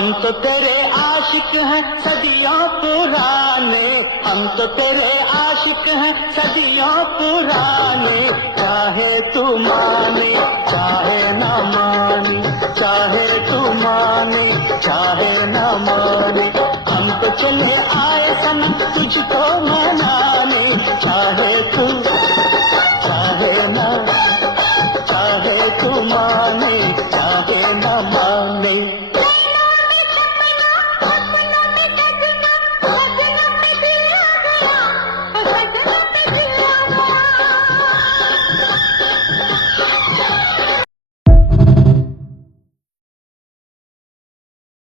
हम तो तेरे आशिक हैं सदियों पुराने, हम तो तेरे आशिक हैं सदियों पुराने। चाहे तू माने चाहे न माने, चाहे तू माने चाहे न माने, हम तो चले आए सनम तुझको मना।